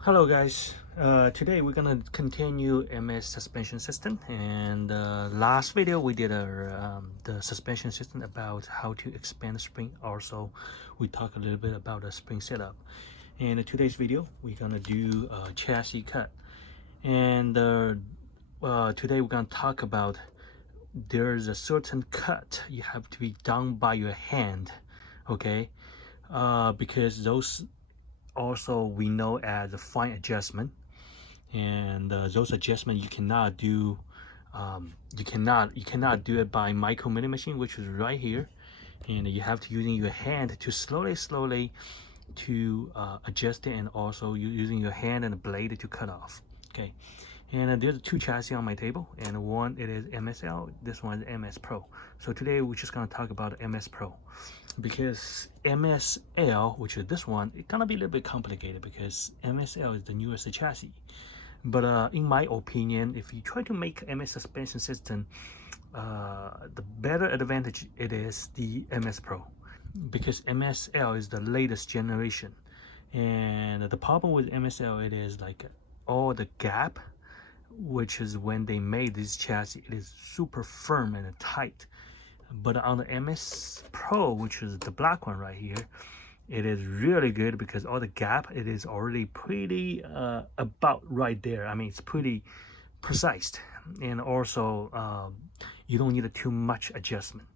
Hello guys, today we're gonna continue MS suspension system, and last video we did the suspension system about how to expand the spring. Also we talked a little bit about the spring setup, and in today's video we're gonna do a chassis cut. And today we're gonna talk about there's a certain cut you have to be done by your hand, okay, because those also we know as a fine adjustment, and those adjustments you cannot do, you cannot do it by micro milling machine, which is right here, and you have to using your hand to slowly to adjust it, and also you using your hand and a blade to cut off. Okay, and there's two chassis on my table, and one it is MSL, this one is MS Pro. So today we're just going to talk about MS Pro, because MSL, which is this one, it's gonna be a little bit complicated because MSL is the newest chassis. But in my opinion, if you try to make MS suspension system, the better advantage it is the MS Pro, because MSL is the latest generation. And the problem with MSL, it is like all the gap, which is when they made this chassis, it is super firm and tight. But on the MS Pro, which is the black one right here, it is really good because all the gap, it is already pretty about right there. I mean, it's pretty precise, and also you don't need too much adjustment.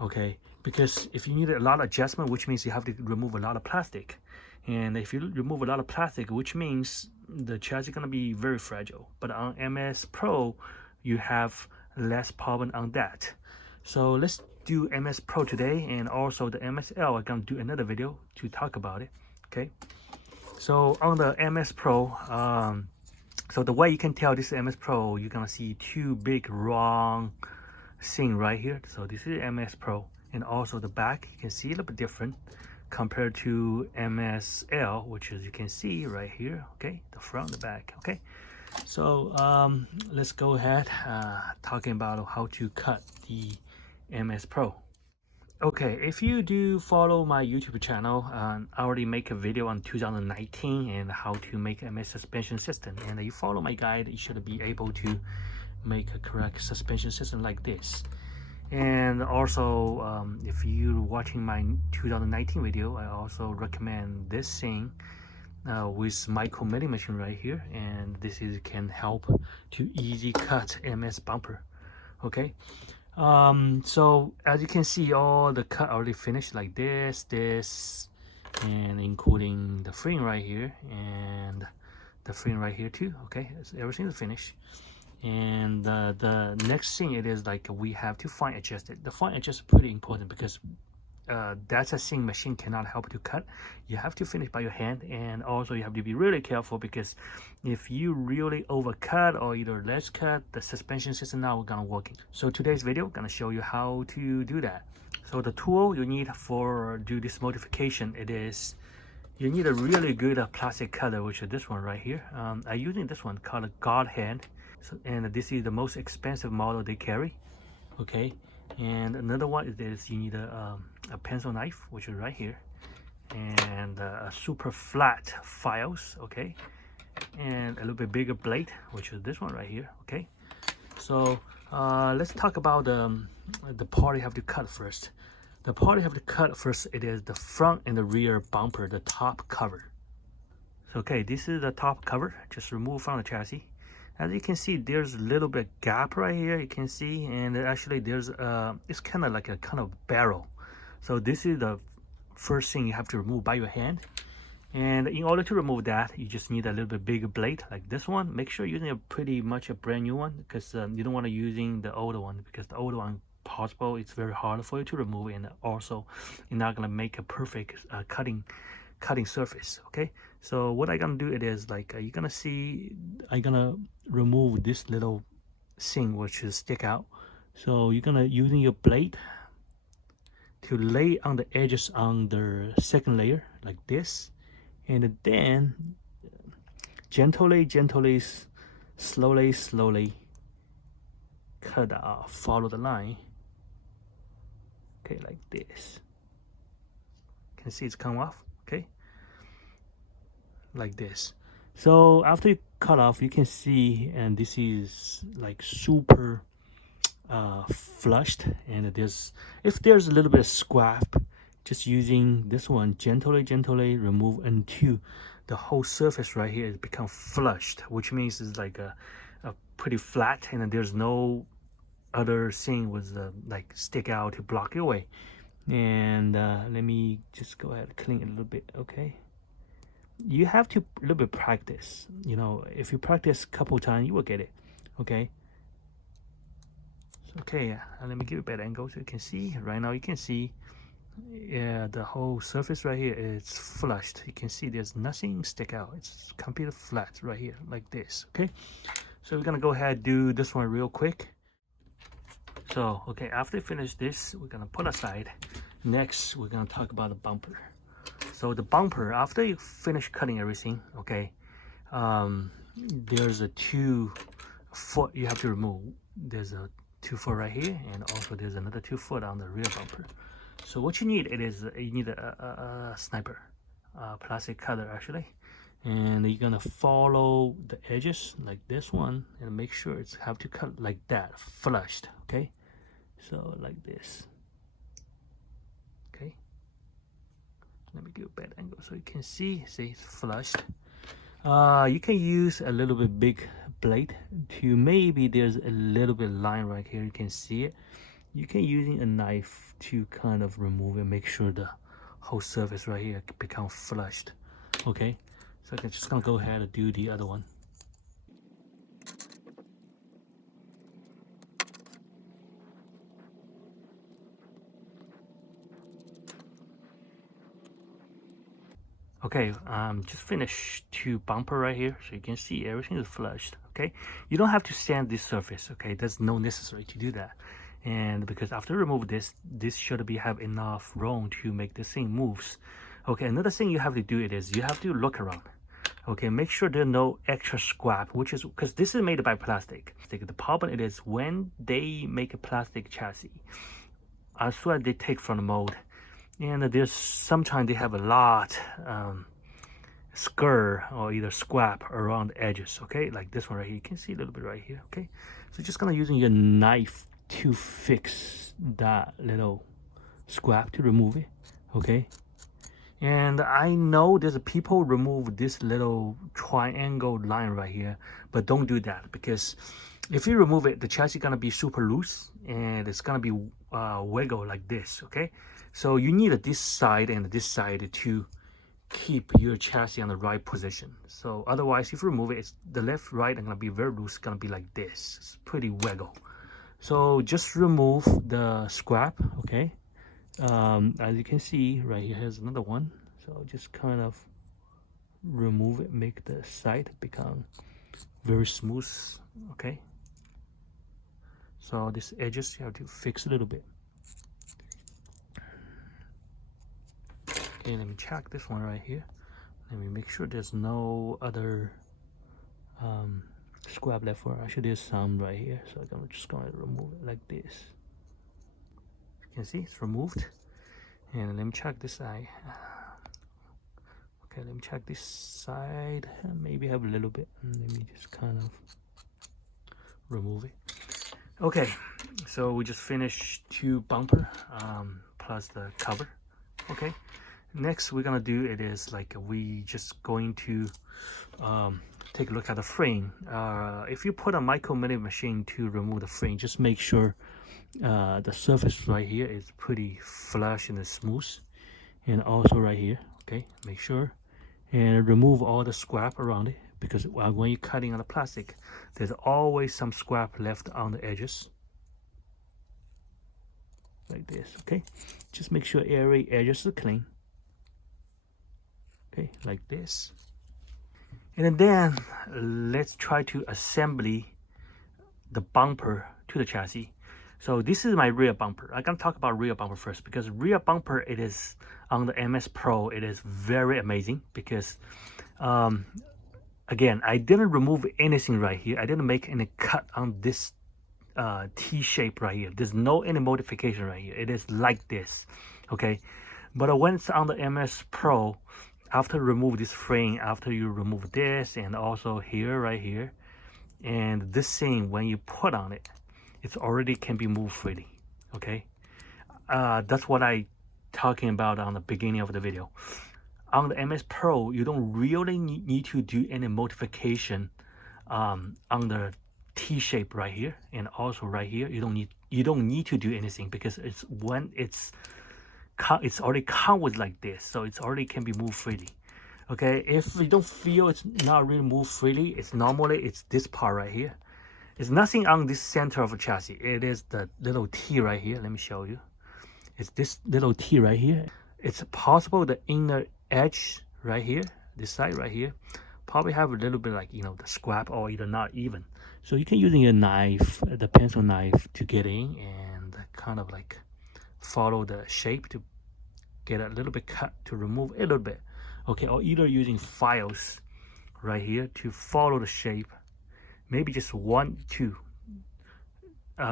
Okay, because if you need a lot of adjustment, which means you have to remove a lot of plastic, and if you remove a lot of plastic, which means the chassis is going to be very fragile. But on MS Pro you have less problem on that. So let's do MS Pro today, and also the MSL I'm gonna do another video to talk about it. Okay, so on the MS Pro, so the way you can tell this is MS Pro, you're gonna see two big wrong thing right here. So this is MS Pro, and also the back you can see a little bit different compared to MSL, which is you can see right here. Okay, the front, the back. Okay, so let's go ahead talking about how to cut the MS Pro. Okay, if you do follow my YouTube channel, I already make a video on 2019 and how to make a MS suspension system, and you follow my guide, you should be able to make a correct suspension system like this. And also if you're watching my 2019 video, I also recommend this thing with micro milling machine right here, and this is can help to easy cut MS bumper. Okay, so as you can see, all the cut already finished like this, and including the frame right here and the frame right here too. Okay, so everything is finished. And the next thing it is like we have to fine adjust it. The fine adjust is pretty important because that's a thing machine cannot help to cut. You have to finish by your hand, and also you have to be really careful because if you really overcut or either less cut, the suspension system not gonna working. So today's video gonna show you how to do that. So the tool you need for do this modification, it is you need a really good plastic cutter, which is this one right here. I'm using this one called a God Hand. So, and this is the most expensive model they carry. Okay, and another one is you need a pencil knife, which is right here, and a super flat files. Okay, and a little bit bigger blade, which is this one right here. Okay, so let's talk about the part you have to cut first. The part you have to cut first, it is the front and the rear bumper, the top cover. So okay, this is the top cover, just remove from the chassis. As you can see, there's a little bit gap right here, you can see, and actually there's it's kind of like a kind of barrel. So this is the first thing you have to remove by your hand, and in order to remove that, you just need a little bit bigger blade like this one. Make sure you're using a pretty much a brand new one, because you don't want to using the older one, because the older one possible it's very hard for you to remove, and also you're not gonna make a perfect cutting surface. Okay, so what I'm gonna do it is like you're gonna see I'm gonna remove this little thing which is stick out. So you're gonna using your blade to lay on the edges on the second layer like this, and then gently slowly cut off, follow the line. Okay, like this. Can see it's come off. Okay, like this. So after you cut off, you can see, and this is like super flushed, and if there's a little bit of scrap, just using this one gently remove until the whole surface right here has become flushed, which means it's like a pretty flat, and there's no other thing was like stick out to block your way. And let me just go ahead and clean it a little bit. Okay, you have to a little bit practice, you know. If you practice a couple times, you will get it. Okay, so, okay, let me give it a better angle so you can see. Right now you can see, yeah, the whole surface right here is flushed. You can see there's nothing stick out. It's completely flat right here like this. Okay, so we're gonna go ahead and do this one real quick. So okay, after you finish this, we're gonna put aside. Next we're gonna talk about the bumper. So the bumper, after you finish cutting everything, okay, there's a 2 foot you have to remove. There's a 2 foot right here, and also there's another 2 foot on the rear bumper. So what you need, you need a sniper, plastic cutter actually, and you're gonna follow the edges like this one and make sure it's have to cut like that, flushed. Okay, so like this. Okay, let me give a better angle so you can see it's flushed. You can use a little bit big blade to, maybe there's a little bit line right here, you can see it. You can using a knife to kind of remove it, make sure the whole surface right here become flushed. Okay, so I'm just gonna go ahead and do the other one. Okay, just finished 2 bumper right here, so you can see everything is flushed. Okay, you don't have to sand this surface. Okay, there's no necessary to do that. And because after you remove this should have enough room to make this thing moves. Okay, another thing you have to do is you have to look around. Okay, make sure there's no extra scrap, which is because this is made by plastic. The problem is when they make a plastic chassis, as soon as they take from the mold, and there's sometimes they have a lot scur or either scrap around the edges. Okay, like this one right here, you can see a little bit right here. Okay, so just gonna using your knife to fix that little scrap to remove it. Okay, and I know there's a people remove this little triangle line right here, but don't do that, because if you remove it, the chassis gonna be super loose and it's gonna be wiggle like this. Okay, so you need this side and this side to keep your chassis on the right position. So otherwise, if you remove it, it's the left, right, and gonna be very loose. It's gonna be like this. It's pretty wiggle. So just remove the scrap. Okay, as you can see right here, here's another one. So just kind of remove it, make the side become very smooth. Okay, so this edges you have to fix a little bit. Okay, let me check this one right here. Let me make sure there's no other scrap left for. Actually, there's some right here, so I'm just going to remove it like this. You can see it's removed. And let me check this side. Okay, let me check this side. Maybe have a little bit. Let me just kind of remove it. Okay, so we just finished 2 bumper plus the cover. Okay, next we're gonna do it is like we just going to take a look at the frame. If you put a micro-milling machine to remove the frame, just make sure the surface right here is pretty flush and smooth, and also right here. Okay, make sure and remove all the scrap around it, because when you're cutting on the plastic, there's always some scrap left on the edges like this. Okay, just make sure every edges are clean. Okay, like this. And then let's try to assembly the bumper to the chassis. So this is my rear bumper. I'm gonna talk about rear bumper first, because rear bumper, it is on the MS Pro, it is very amazing, because again, I didn't remove anything right here. I didn't make any cut on this T shape right here. There's no any modification right here. It is like this. Okay, but when it's on the MS Pro, after remove this frame, after you remove this, and also here, right here, and this thing, when you put on it, it's already can be moved freely. Okay, that's what I talking about on the beginning of the video. On the MS Pro, you don't really need to do any modification on the T shape right here, and also right here. You don't need to do anything, because it's already come with like this, so it's already can be moved freely. Okay, if you don't feel it's not really moved freely, it's this part right here. It's nothing on this center of the chassis. It is the little T right here. Let me show you. It's this little T right here. It's possible the inner edge right here, this side right here, probably have a little bit like, the scrap, or either not even. So you can using a knife, the pencil knife, to get in and kind of like follow the shape to get a little bit cut, to remove a little bit. Okay, or either using files right here to follow the shape, maybe just 1, 2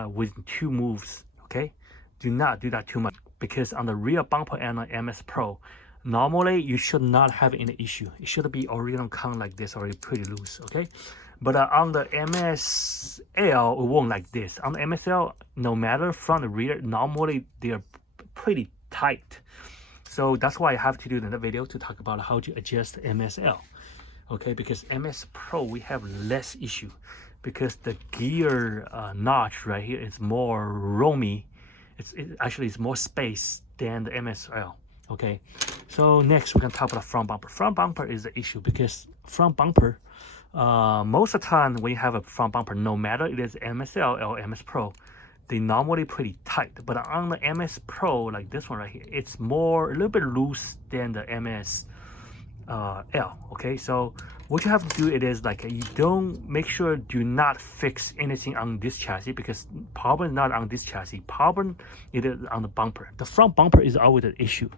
with 2 moves. Okay, do not do that too much, because on the rear bumper and on MS Pro, normally you should not have any issue. It should be original count like this, already pretty loose. Okay, but on the MSL, it won't like this. On the MSL, no matter front or rear, normally they're pretty tight. So that's why I have to do another video to talk about how to adjust MSL. Okay, because MS Pro we have less issue, because the gear notch right here is more roomy. Actually it's more space than the MSL. Okay, so next we're gonna talk about front bumper. Front bumper is the issue, because front bumper, most of the time when you have a front bumper, no matter it is MSL or MS Pro, they normally pretty tight. But on the MS Pro, like this one right here, it's a little bit loose than the MS L. Okay, so what you have to do, it is like you do not fix anything on this chassis, because problem is not on this chassis, problem it is on the bumper. The front bumper is always an issue.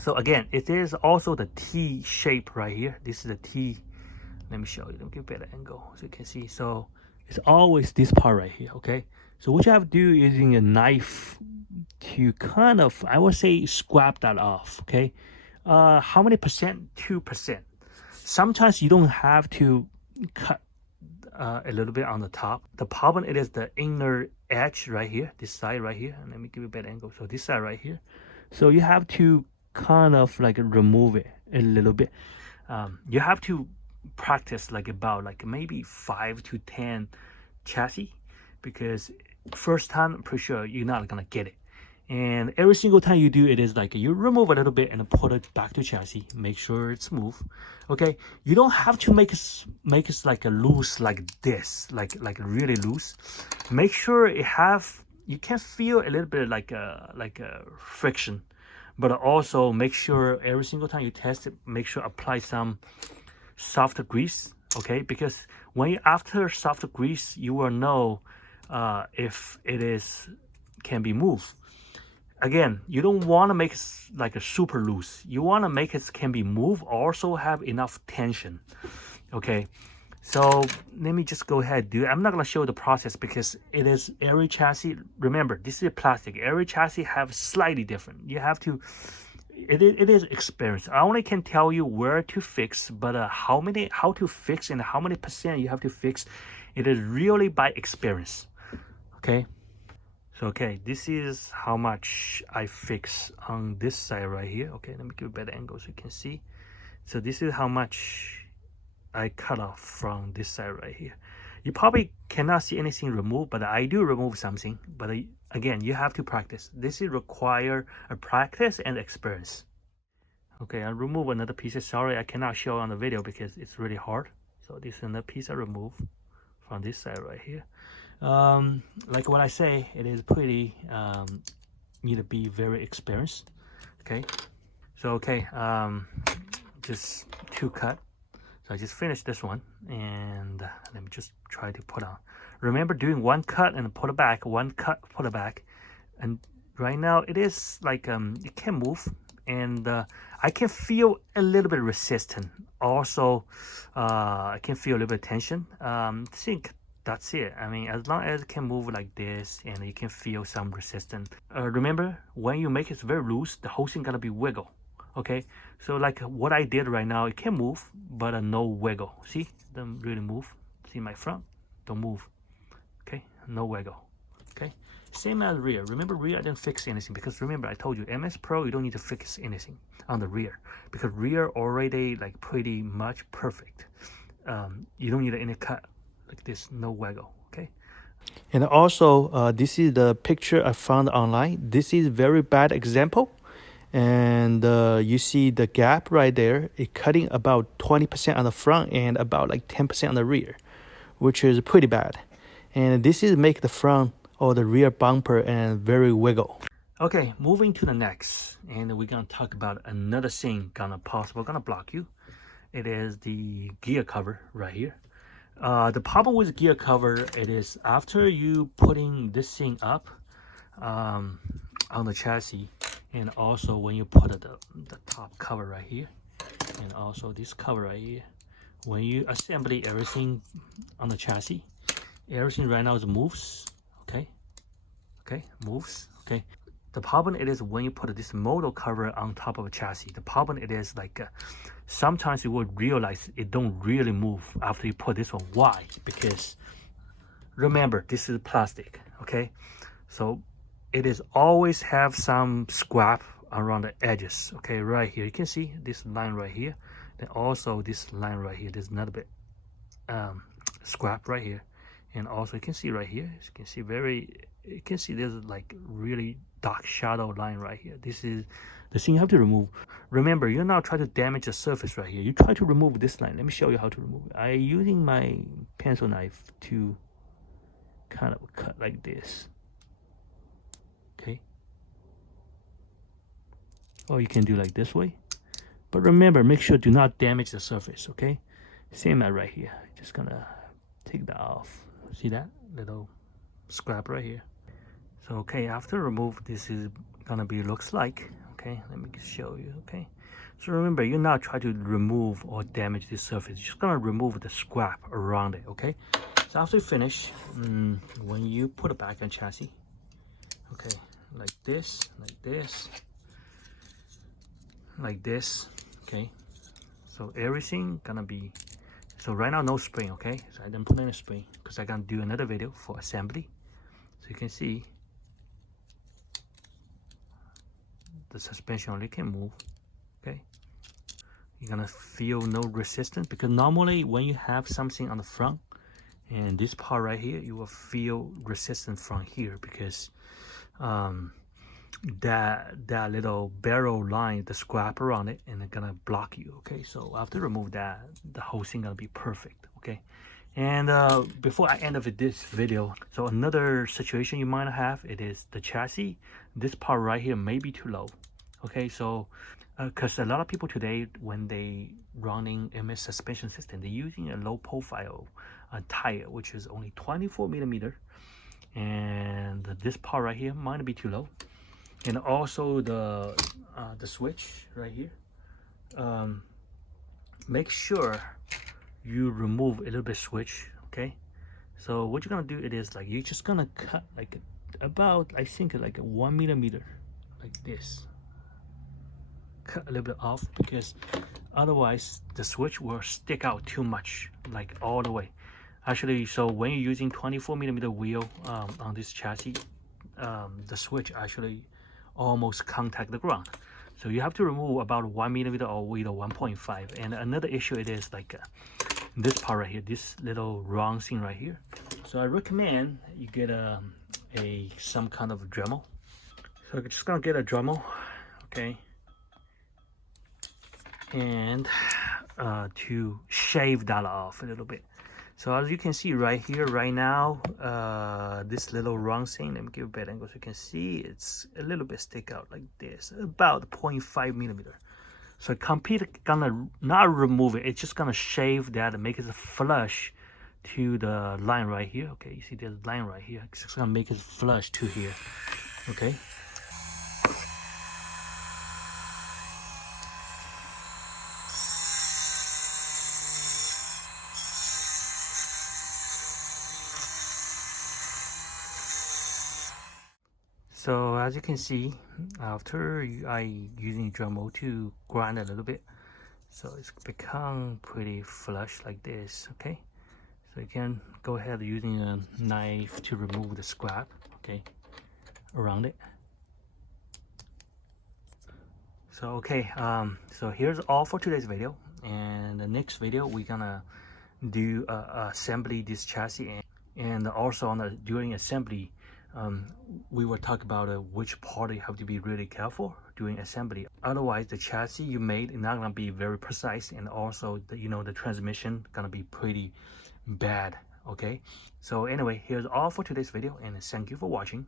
So again, it is also the T shape right here. This is the T. Let me show you. Let me give a better angle so you can see. So it's always this part right here. Okay, so what you have to do is using a knife to kind of, I would say, scrap that off. Okay, how many percent? 2%. Sometimes you don't have to cut a little bit on the top. The problem, it is the inner edge right here, this side right here. And let me give you a better angle. So this side right here. So you have to kind of like remove it a little bit. You have to practice like about like maybe 5 to 10 chassis, because first time I'm pretty sure you're not gonna get it. And every single time you do it, is like you remove a little bit and put it back to chassis, make sure it's smooth. Okay, you don't have to make it like a loose like this, like really loose. Make sure you can feel a little bit like a friction, but also make sure every single time you test it, make sure apply some soft grease. Okay, because when you after soft grease, you will know if it can be moved. Again, you don't want to make it like a super loose. You want to make it can be moved, also have enough tension. Okay, so let me just go ahead and do it. I'm not going to show the process, because it is every chassis. Remember, this is plastic. Every chassis have slightly different. You have to, it is experience. I only can tell you where to fix, but how to fix and how many percent you have to fix, it is really by experience. Okay. So, okay, this is how much I fix on this side right here. Okay, let me give a better angle so you can see. So this is how much I cut off from this side right here. You probably cannot see anything removed, but I do remove something. But again, you have to practice. This is require a practice and experience. Okay, I'll remove another piece. Sorry, I cannot show on the video because it's really hard. So this is another piece I remove from this side right here. Like what I say, it is pretty need to be very experienced. Okay, so okay, just 2 cut. So I just finished this one, and let me just try to put on. Remember doing 1 cut and put it back, 1 cut, put it back. And right now it is like it can move, and I can feel a little bit resistant. Also, I can feel a little bit tension. I think that's it. I mean, as long as it can move like this and you can feel some resistance. Remember, when you make it very loose, the whole thing gotta be wiggle. Okay, so like what I did right now, it can move, but no wiggle. See, don't really move. See my front, don't move. Okay, no wiggle. Okay, same as rear. Remember, rear I didn't fix anything because remember I told you MS Pro you don't need to fix anything on the rear because rear already like pretty much perfect. You don't need any cut like this, no wiggle. Okay. And also, this is the picture I found online. This is very bad example. And you see the gap right there, it cutting about 20% on the front and about like 10% on the rear, which is pretty bad. And this is make the front or the rear bumper and very wiggle. Okay, moving to the next, and we're gonna talk about another thing gonna block you. It is the gear cover right here. The problem with gear cover, it is after you putting this thing up on the chassis, and also when you put the top cover right here, and also this cover right here, when you assembly everything on the chassis, everything right now is moves. Okay, moves. Okay, the problem it is when you put this motor cover on top of a chassis, the problem it is like sometimes you will realize it don't really move after you put this one. Why? Because remember, this is plastic. Okay, so it is always have some scrap around the edges. Okay, right here you can see this line right here, then also this line right here, there's another bit scrap right here, and also you can see right here, you can see there's like really dark shadow line right here. This is the thing you have to remove. Remember, you're not trying to damage the surface right here, you try to remove this line. Let me show you how to remove it. I'm using my pencil knife to kind of cut like this. Okay, or you can do like this way, but remember, make sure do not damage the surface. Okay, same as right here, just gonna take that off. See that little scrap right here? So okay, after remove, this is gonna be looks like. Okay, let me show you. Okay, so remember, you're not trying to remove or damage this surface, you're just gonna remove the scrap around it. Okay, so after you finish, when you put it back on chassis, okay, like this, like this. Okay, so everything gonna be, so right now no spring. Okay, so I didn't put any spring because I gonna do another video for assembly, so you can see the suspension only can move. Okay, you're gonna feel no resistance because normally when you have something on the front and this part right here, you will feel resistance from here because that little barrel line, the scrap around it, and it's gonna block you. Okay, so after remove that, the whole thing gonna be perfect. Okay, and before I end of this video, so another situation you might have, it is the chassis, this part right here may be too low. Okay, so because a lot of people today, when they running MS suspension system, they're using a low profile tire, which is only 24 millimeter, and this part right here might be too low. And also the switch right here, make sure you remove a little bit switch. Okay, so what you're gonna do, it is like you're just gonna cut like about, I think like 1 millimeter like this, cut a little bit off, because otherwise the switch will stick out too much, like all the way. Actually, so when you're using 24 millimeter wheel on this chassis, the switch actually almost contact the ground, so you have to remove about 1 millimeter or either 1.5. And another issue, it is like this part right here, this little round thing right here. So I recommend you get some kind of Dremel. So I'm just gonna get a Dremel, okay, and to shave that off a little bit. So as you can see right here, right now, this little round thing, let me give a better angle so you can see, it's a little bit stick out like this, about 0.5 millimeter. So completely gonna not remove it, it's just gonna shave that and make it flush to the line right here. Okay, you see there's a line right here, it's just gonna make it flush to here. Okay, So as you can see, after I using Dremel to grind a little bit, so it's become pretty flush like this. Okay, so you can go ahead using a knife to remove the scrap, okay, around it. So okay, so here's all for today's video, and the next video we're gonna do assembly this chassis, and also during assembly we will talk about which part you have to be really careful during assembly. Otherwise the chassis you made is not gonna be very precise, and also the transmission gonna be pretty bad. Okay, so anyway, here's all for today's video, and thank you for watching.